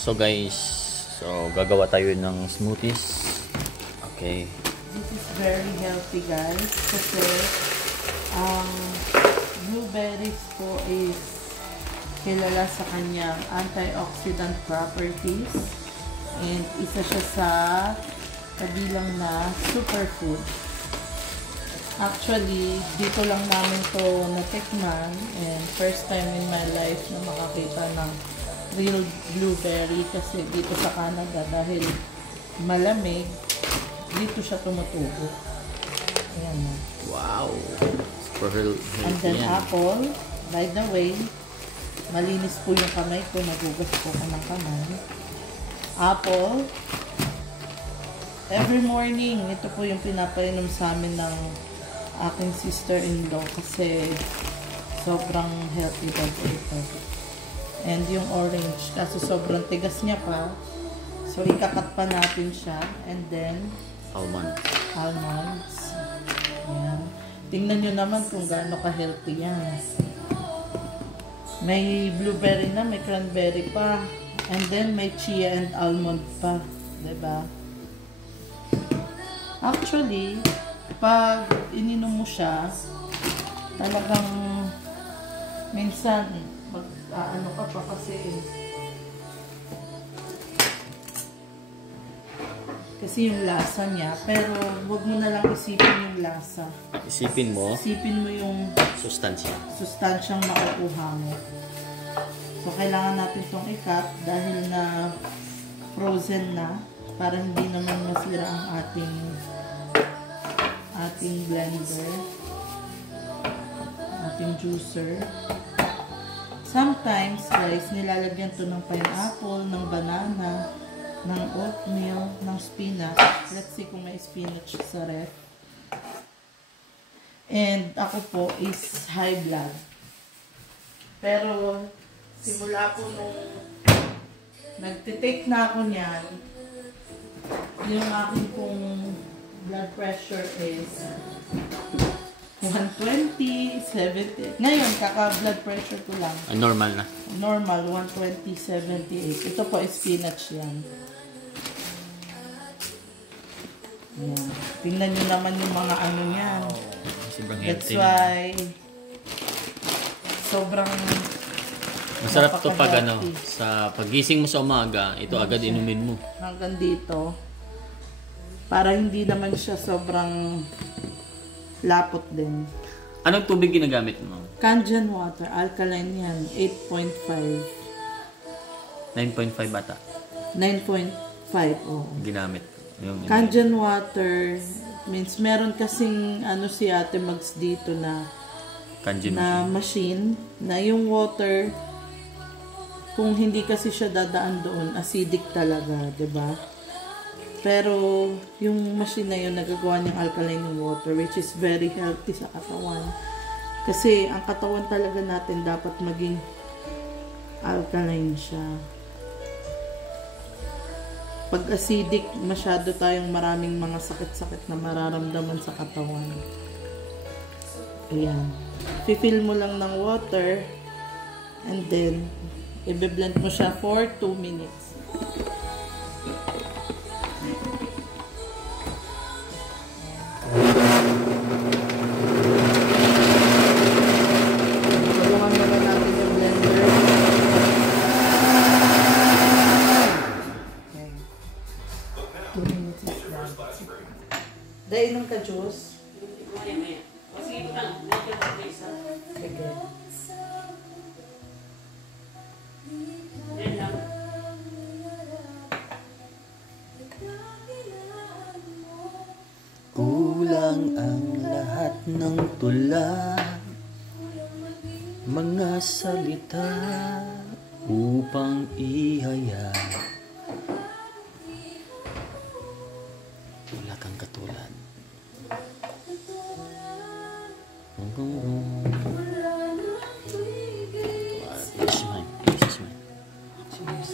So guys, gagawa tayo ng smoothies. Okay. This is very healthy guys kasi blueberries po is kilala sa kanyang antioxidant properties and isa siya sa kabilang na superfood. Actually, dito lang namin to natikman and first time in my life na makakita ng real blueberry kasi dito sa Canada dahil malamig, dito siya tumutubo. Ayan na. Wow! Super healthy. And then apple, by the way, malinis po yung kamay ko, nagugas po ko ng kamay. Apple, every morning, ito po yung pinapainom sa amin ng aking sister-in-law kasi sobrang healthy daw po ito. And yung orange, kasi sobrang tigas niya pa. So, ikakat pa natin siya. And then, almonds. Ayan. Tingnan nyo naman kung gaano ka-healthy yan. May blueberry na, may cranberry pa. And then, may chia and almond pa. Diba? Actually, pag ininom mo siya, talagang minsan, ano ka pa kasi yung lasa niya, pero wag mo na lang isipin yung lasa. Isipin mo yung sustansyang makukuha mo. So, kailangan natin itong i-cut dahil na frozen na para hindi naman masira ang ating blender, ating juicer. Sometimes, guys, nilalagyan to ng pineapple, ng banana, ng oatmeal, ng spinach. Let's see kung may spinach sa ref. And ako po is high blood. Pero, simula po nung nagtitake na ako niyan, yung aking pong blood pressure is 120, 70. Ngayon, kaka-blood pressure ko lang. Normal na. Normal, 120, 78. Ito po is spinach yan. Ayan. Tingnan nyo naman yung mga ano yan. That's why sobrang masarap to pag sa pagising mo sa umaga, ito agad inumin mo. Hanggang dito. Para hindi naman siya sobrang lapot din. Anong tubig ginagamit mo? Kangen water. Alkaline yan. 8.5. 9.5 bata? 9.5, oh. Ginamit. Kangen water means meron kasing si Ate Mags dito na machine na yung water kung hindi kasi siya dadaan doon, acidic talaga, 'di ba? Pero yung machine na yun nagagawa niyang alkaline yung water which is very healthy sa katawan. Kasi ang katawan talaga natin dapat maging alkaline siya. Pag acidic, masyado tayong maraming mga sakit-sakit na mararamdaman sa katawan. Ayan. Fill mo lang ng water and then i-blend mo siya for 2 minutes. Dahil nung ka-juice? Sige. Kulang ang lahat ng tula, mga salita upang ihayag. Wala kang katulad. Cheers.